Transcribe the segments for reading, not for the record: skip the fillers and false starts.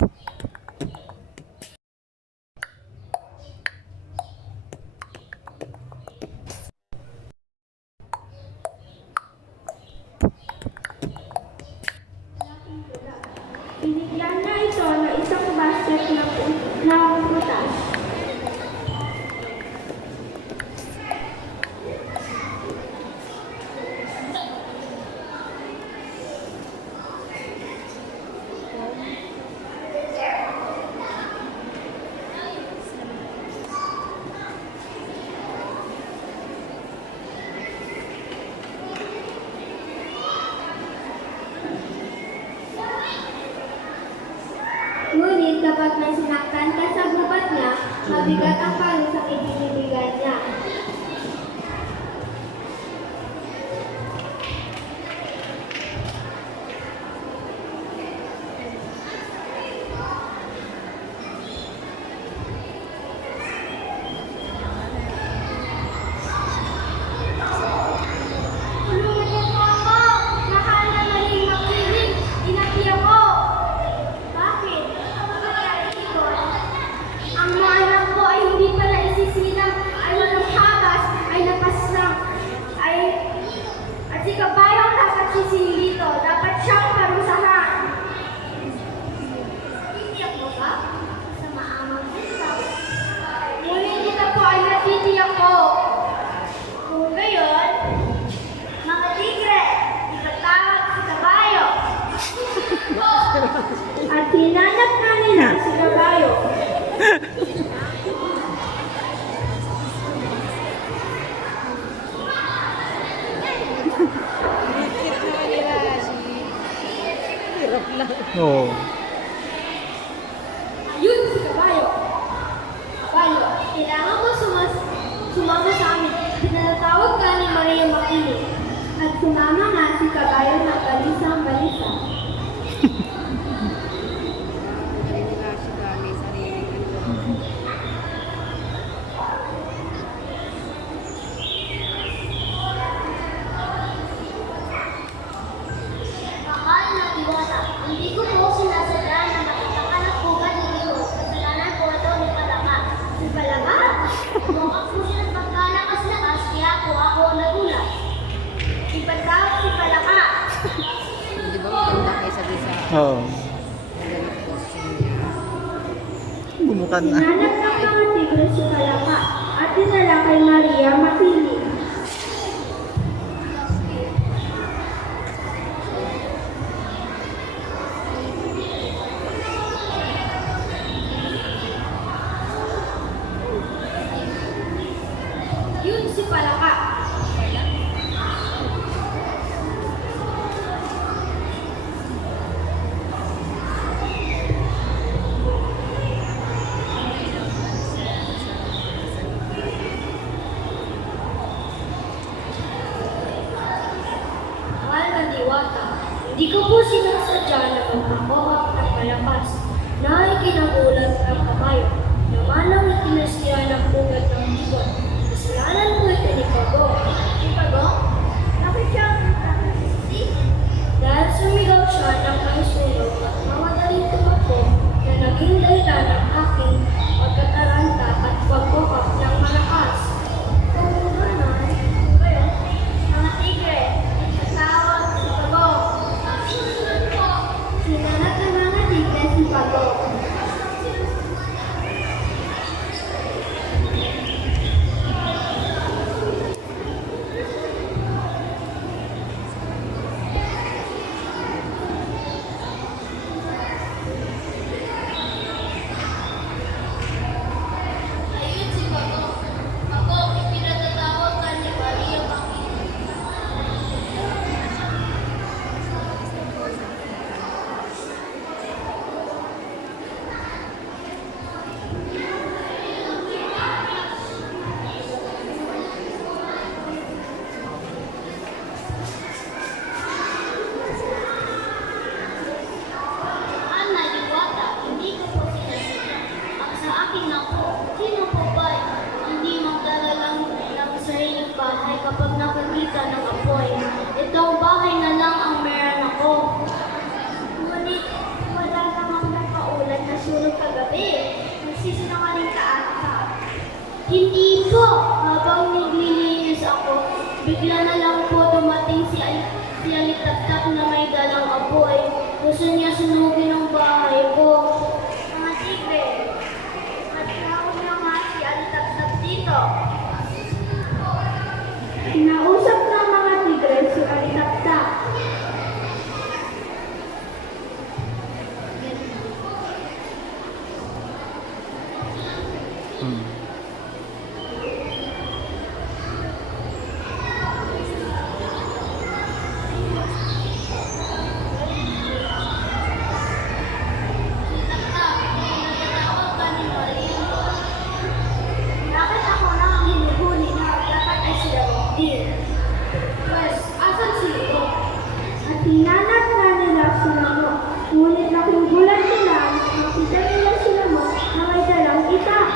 Binigyan na ito ng isang basket ng prutas. Ngunit kapag may sinaktan ka sa gubat niya, mabigat ang parusa sa ibinibigay niya. Tulungan mo ako! Nakala na maling makinig! Inapi ako! Bakit? Ano nangyari dito? Ang mga anak ko ay hindi pala isisilang, ay walang habas, ay napaslang, at si kabayo ang dapat sisihin dito. Dapat siyang parusahan. Titiyak mo ba? Sa maamang gusto. Ngunit ito po ay natitiyak ko. Kung gayon, mga tigre, itatawag si kabayo. At hinanap na nila si kabayo. Oo. Ayun si kabayo. Kabayo, kailangan mo sumama sa amin. Pinatawag ka ni Maria Makiling. At sumama nga si kabayo ng balisang-balisa. Mahal na diwata, hindi ko po sinasadya na makita ka ng pugad ni Leo. Kasalanan po ito ni Palaka. Si Palaka? Mukhang po siya ng pagkalakas-lakas, kaya po ako nagulat. Ipatawag si Palaka. Di ba maganda kaysa doon sa Oo. ganit costume niya? Bumukan na. Hinanap ng mga tigre si Palaka at dinala kay Maria Makiling. Yun si Palaka. Mahal na diwata, hindi ko po sinasadya na magpakuhak ng malakas na ikinagulat ang kabayo na manang itinasira ng pugad ng ibon. Kasalanan po ito ni Pago. Si Pago? Bakit siya ang nakasisi? Dahil sumigaw siya ng kaisunog at mawadaling tumakbo na naging dahilan ng aking pagkataranta at pagkuhak ng malakas. Kung gayon, mga tigre, itatawag si Pago. Sinanat ng mga tigre si Pago. Ayun si Pago. Pago, ipinatatawag ka ni Maria Makiling. Mahal na diwata, hindi ko po sinasadya. Ang sa akin ako, sino po ba hindi magdala ng sariling bahay kapag nakakita ng apoy? Itong bahay na lang ang meron ako. Ngunit wala namang nakaulat Hindi po. Habang naglilinis ako, bigla na lang po dumating si Alitaptap na may dalang apoy. Gusto niya sunugin ang bahay ko. Mga tigre, matawag na nga si Alitaptap dito. Nausap ng mga tigre si Alitaptap. Hmm. Bakit ako lang ang hinuhuli na dapat ay sila din? Pues, asan sila? At hinanap na nila sila mo. Ngunit laking gulat nila, makita nila sila mo na may dalang itak.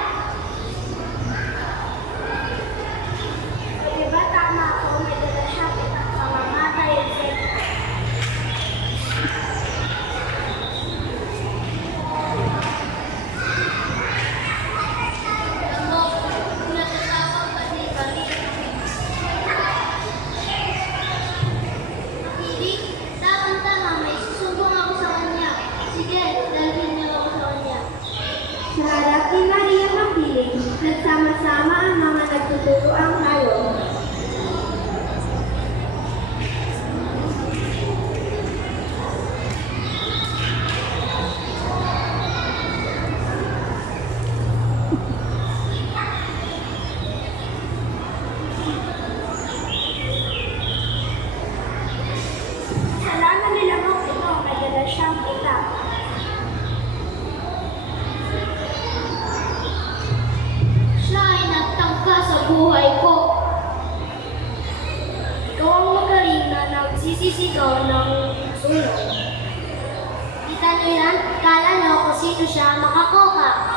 Pwede ba tama ako may dala siyang itak sa mamatay at Hindi, tama-tama, may susumbong ako sa kanya. Sige, dalhin niyo ako sa kanya. Sa harap ni Maria Magdiling, nagsama-sama ang mga nagtuturoang hayop. Salamat nila mo ito, may dala siyang itak. Siya ay nagtangka sa buhay ko. Ikaw ang magaling na nagsisisigaw ng sunog. Kita niyo yan? Kala niyo kung sino siya makakoka.